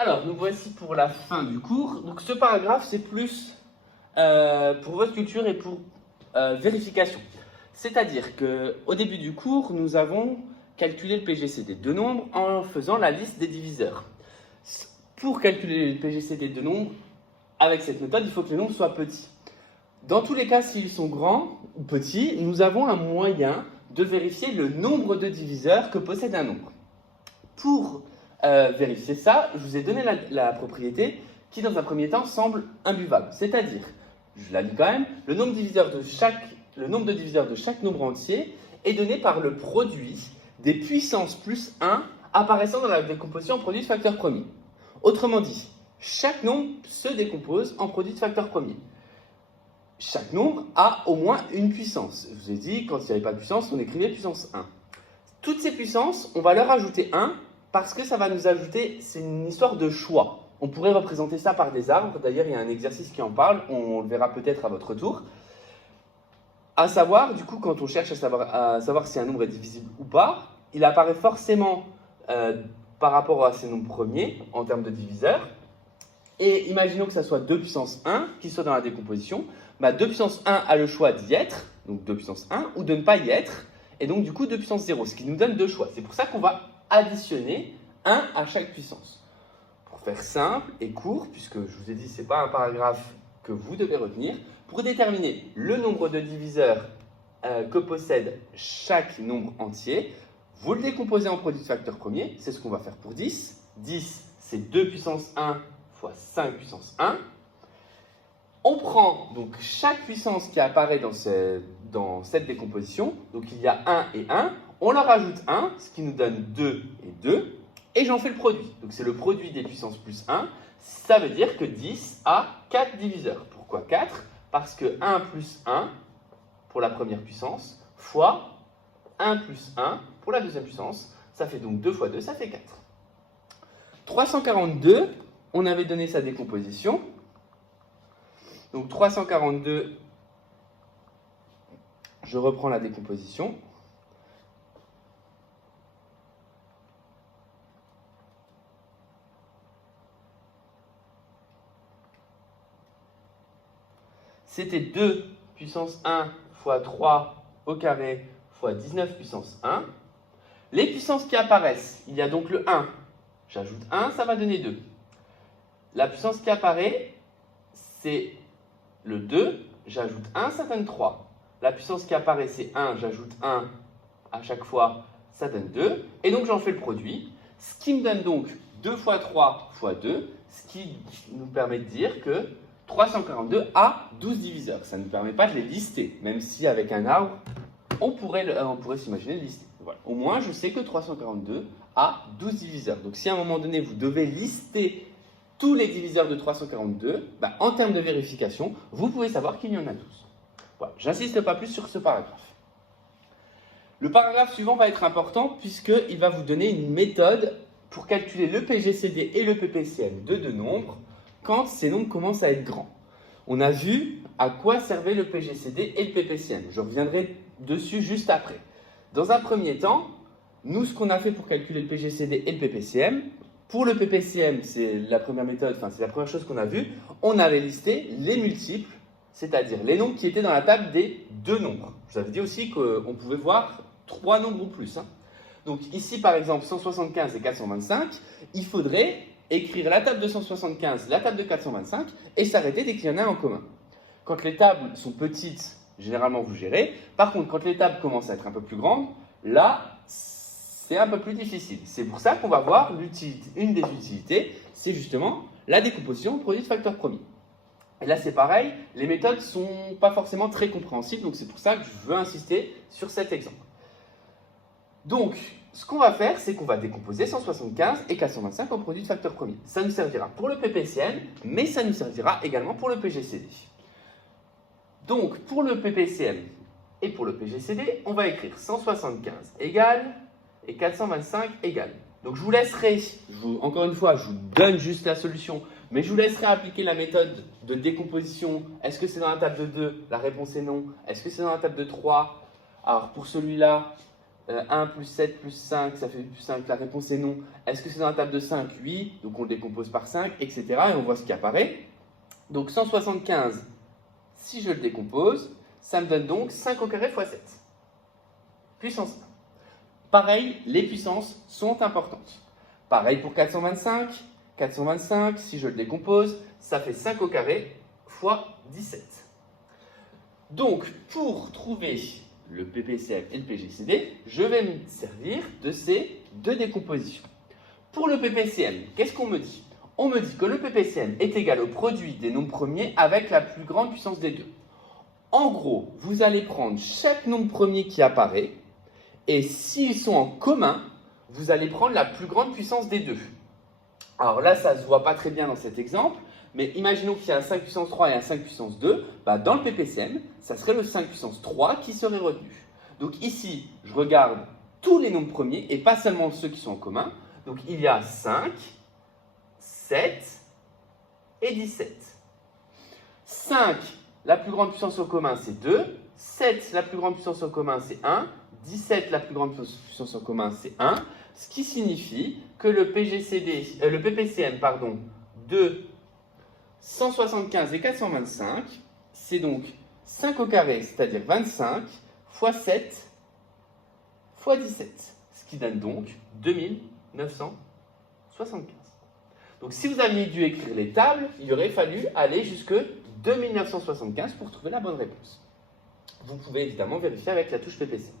Alors, nous voici pour la fin du cours. Donc, ce paragraphe, c'est plus pour votre culture et pour vérification. C'est-à-dire qu'au début du cours, nous avons calculé le PGCD de nombres en faisant la liste des diviseurs. Pour calculer le PGCD de nombres, avec cette méthode, il faut que les nombres soient petits. Dans tous les cas, s'ils sont grands ou petits, nous avons un moyen de vérifier le nombre de diviseurs que possède un nombre. Pour vérifier ça, je vous ai donné la propriété qui, dans un premier temps, semble imbuvable. C'est-à-dire, je la lis quand même, le nombre de diviseurs de chaque nombre entier est donné par le produit des puissances plus 1 apparaissant dans la décomposition en produit de facteur premier. Autrement dit, chaque nombre se décompose en produit de facteur premier. Chaque nombre a au moins une puissance. Je vous ai dit, quand il n'y avait pas de puissance, on écrivait puissance 1. Toutes ces puissances, on va leur ajouter 1 parce que ça va nous ajouter, c'est une histoire de choix. On pourrait représenter ça par des arbres. D'ailleurs, il y a un exercice qui en parle, on le verra peut-être à votre tour. À savoir, du coup, quand on cherche à savoir si un nombre est divisible ou pas, il apparaît forcément par rapport à ces nombres premiers en termes de diviseurs. Et imaginons que ça soit 2 puissance 1 qui soit dans la décomposition. 2 puissance 1 a le choix d'y être, donc 2 puissance 1, ou de ne pas y être, et donc du coup 2 puissance 0, ce qui nous donne deux choix. C'est pour ça qu'on va additionner 1 à chaque puissance. Pour faire simple et court, puisque je vous ai dit ce n'est pas un paragraphe que vous devez retenir, pour déterminer le nombre de diviseurs que possède chaque nombre entier, vous le décomposez en produit de facteur premier, c'est ce qu'on va faire pour 10. 10, c'est 2 puissance 1 fois 5 puissance 1. On prend donc chaque puissance qui apparaît dans cette décomposition, donc il y a 1 et 1, on leur ajoute 1, ce qui nous donne 2 et 2, et j'en fais le produit. Donc c'est le produit des puissances plus 1, ça veut dire que 10 a 4 diviseurs. Pourquoi 4 ? Parce que 1 plus 1 pour la première puissance, fois 1 plus 1 pour la deuxième puissance, ça fait donc 2 fois 2, ça fait 4. 342, on avait donné sa décomposition. Donc 342, je reprends la décomposition. C'était 2 puissance 1 fois 3 au carré fois 19 puissance 1. Les puissances qui apparaissent, il y a donc le 1. J'ajoute 1, ça va donner 2. La puissance qui apparaît, c'est le 2, j'ajoute 1, ça donne 3. La puissance qui apparaît, c'est 1, j'ajoute 1 à chaque fois, ça donne 2. Et donc, j'en fais le produit, ce qui me donne donc 2 fois 3 fois 2, ce qui nous permet de dire que 342 a 12 diviseurs. Ça ne nous permet pas de les lister, même si avec un arbre, on pourrait s'imaginer le lister. Voilà. Au moins, je sais que 342 a 12 diviseurs. Donc, si à un moment donné, vous devez lister tous les diviseurs de 342, en termes de vérification, vous pouvez savoir qu'il y en a 12. Voilà. J'insiste pas plus sur ce paragraphe. Le paragraphe suivant va être important puisqu'il va vous donner une méthode pour calculer le PGCD et le PPCM de deux nombres quand ces nombres commencent à être grands. On a vu à quoi servait le PGCD et le PPCM. Je reviendrai dessus juste après. Dans un premier temps, nous, ce qu'on a fait pour calculer le PGCD et le PPCM, pour le PPCM, c'est la première méthode, c'est la première chose qu'on a vue, on avait listé les multiples, c'est-à-dire les nombres qui étaient dans la table des deux nombres. Je vous avais dit aussi qu'on pouvait voir 3 nombres ou plus. Donc ici, par exemple, 175 et 425, il faudrait écrire la table de 175, la table de 425 et s'arrêter dès qu'il y en a un en commun. Quand les tables sont petites, généralement vous gérez. Par contre, quand les tables commencent à être un peu plus grandes, là, c'est un peu plus difficile. C'est pour ça qu'on va voir une des utilités, c'est justement la décomposition au produit de facteur premier. Et là, c'est pareil, les méthodes ne sont pas forcément très compréhensibles, donc c'est pour ça que je veux insister sur cet exemple. Donc, ce qu'on va faire, c'est qu'on va décomposer 175 et 425 en produit de facteur premier. Ça nous servira pour le PPCM, mais ça nous servira également pour le PGCD. Donc, pour le PPCM et pour le PGCD, on va écrire 175 égale et 425 égale. Donc, je vous laisserai, encore une fois, je vous donne juste la solution, mais je vous laisserai appliquer la méthode de décomposition. Est-ce que c'est dans la table de 2 ? La réponse est non. Est-ce que c'est dans la table de 3 ? Alors, pour celui-là, 1 plus 7 plus 5, ça fait plus 5, la réponse est non. Est-ce que c'est dans la table de 5? Oui, donc on le décompose par 5, etc. Et on voit ce qui apparaît. Donc 175, si je le décompose, ça me donne donc 5 au carré fois 7. Puissance 1. Pareil, les puissances sont importantes. Pareil pour 425. 425, si je le décompose, ça fait 5 au carré fois 17. Donc, pour trouver le PPCM et le PGCD, je vais me servir de ces deux décompositions. Pour le PPCM, qu'est-ce qu'on me dit? On me dit que le PPCM est égal au produit des nombres premiers avec la plus grande puissance des deux. En gros, vous allez prendre chaque nombre premier qui apparaît, et s'ils sont en commun, vous allez prendre la plus grande puissance des deux. Alors là, ça ne se voit pas très bien dans cet exemple, mais imaginons qu'il y a un 5 puissance 3 et un 5 puissance 2, dans le PPCM, ça serait le 5 puissance 3 qui serait retenu. Donc ici, je regarde tous les nombres premiers et pas seulement ceux qui sont en commun. Donc il y a 5, 7 et 17. 5, la plus grande puissance au commun, c'est 2. 7, la plus grande puissance au commun, c'est 1. 17, la plus grande puissance en commun, c'est 1, ce qui signifie que le PPCM de 175 et 425, c'est donc 5 au carré, c'est-à-dire 25, fois 7, fois 17, ce qui donne donc 2975. Donc si vous aviez dû écrire les tables, il aurait fallu aller jusque 2975 pour trouver la bonne réponse. Vous pouvez évidemment vérifier avec la touche PPCM.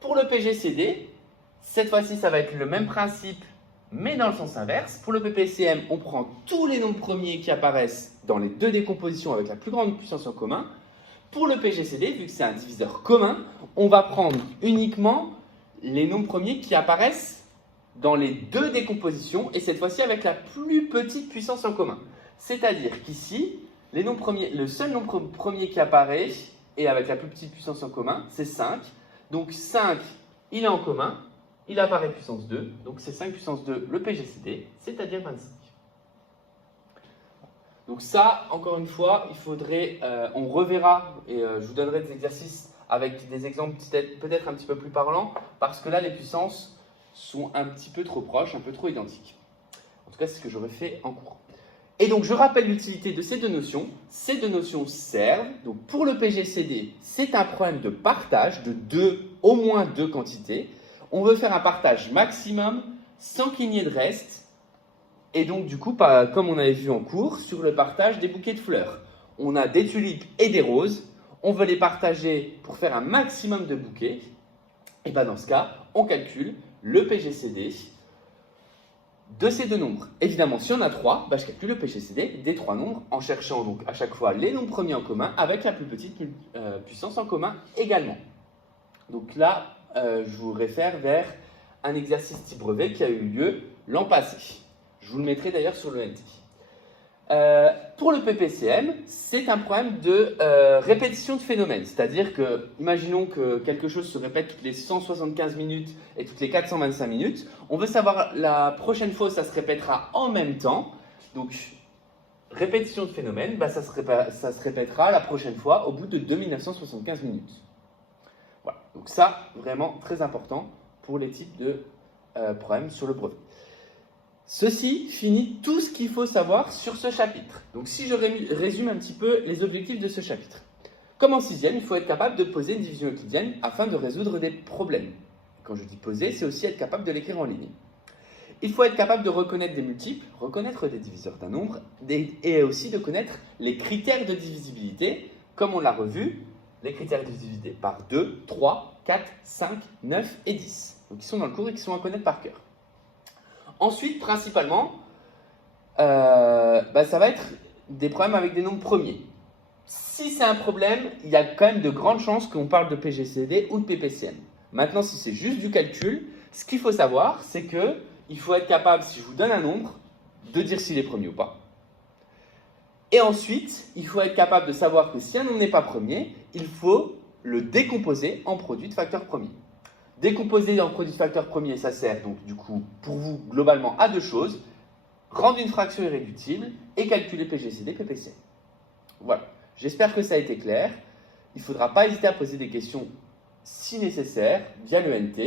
Pour le PGCD, cette fois-ci, ça va être le même principe, mais dans le sens inverse. Pour le PPCM, on prend tous les nombres premiers qui apparaissent dans les deux décompositions avec la plus grande puissance en commun. Pour le PGCD, vu que c'est un diviseur commun, on va prendre uniquement les nombres premiers qui apparaissent dans les deux décompositions, et cette fois-ci avec la plus petite puissance en commun. C'est-à-dire qu'ici, le seul nombre premier qui apparaît, et avec la plus petite puissance en commun, c'est 5. Donc 5, il est en commun, il apparaît puissance 2, donc c'est 5 puissance 2 le PGCD, c'est-à-dire 25. Donc ça, encore une fois, il faudrait, on reverra, et je vous donnerai des exercices avec des exemples peut-être un petit peu plus parlants, parce que là, les puissances sont un petit peu trop proches, un peu trop identiques. En tout cas, c'est ce que j'aurais fait en cours. Et donc, je rappelle l'utilité de ces deux notions. Ces deux notions servent, donc pour le PGCD, c'est un problème de partage de au moins deux quantités. On veut faire un partage maximum sans qu'il n'y ait de reste. Et donc, du coup, comme on avait vu en cours, sur le partage des bouquets de fleurs. On a des tulipes et des roses. On veut les partager pour faire un maximum de bouquets. Et dans ce cas, on calcule le PGCD de ces deux nombres. Évidemment, si on a 3, je calcule le PGCD des trois nombres en cherchant donc à chaque fois les nombres premiers en commun avec la plus petite puissance en commun également. Donc là, je vous réfère vers un exercice type brevet qui a eu lieu l'an passé. Je vous le mettrai d'ailleurs sur le NT. Pour le PPCM, c'est un problème de répétition de phénomènes. C'est-à-dire que, imaginons que quelque chose se répète toutes les 175 minutes et toutes les 425 minutes. On veut savoir la prochaine fois où ça se répétera en même temps. Donc, répétition de phénomènes, ça se répétera la prochaine fois au bout de 2975 minutes. Voilà. Donc ça, vraiment très important pour les types de problèmes sur le brevet. Ceci finit tout ce qu'il faut savoir sur ce chapitre. Donc si je résume un petit peu les objectifs de ce chapitre. Comme en 6e, il faut être capable de poser une division euclidienne afin de résoudre des problèmes. Quand je dis poser, c'est aussi être capable de l'écrire en ligne. Il faut être capable de reconnaître des multiples, reconnaître des diviseurs d'un nombre, et aussi de connaître les critères de divisibilité, comme on l'a revu, les critères de divisibilité par 2, 3, 4, 5, 9 et 10. Donc ils sont dans le cours et qui sont à connaître par cœur. Ensuite, principalement, ça va être des problèmes avec des nombres premiers. Si c'est un problème, il y a quand même de grandes chances qu'on parle de PGCD ou de PPCM. Maintenant, si c'est juste du calcul, ce qu'il faut savoir, c'est qu'il faut être capable, si je vous donne un nombre, de dire s'il est premier ou pas. Et ensuite, il faut être capable de savoir que si un nombre n'est pas premier, il faut le décomposer en produit de facteurs premiers. Décomposer en produit de facteurs premiers, ça sert donc du coup pour vous globalement à deux choses, rendre une fraction irréductible et calculer PGCD, PPCM. Voilà, j'espère que ça a été clair. Il ne faudra pas hésiter à poser des questions si nécessaire, via le NT,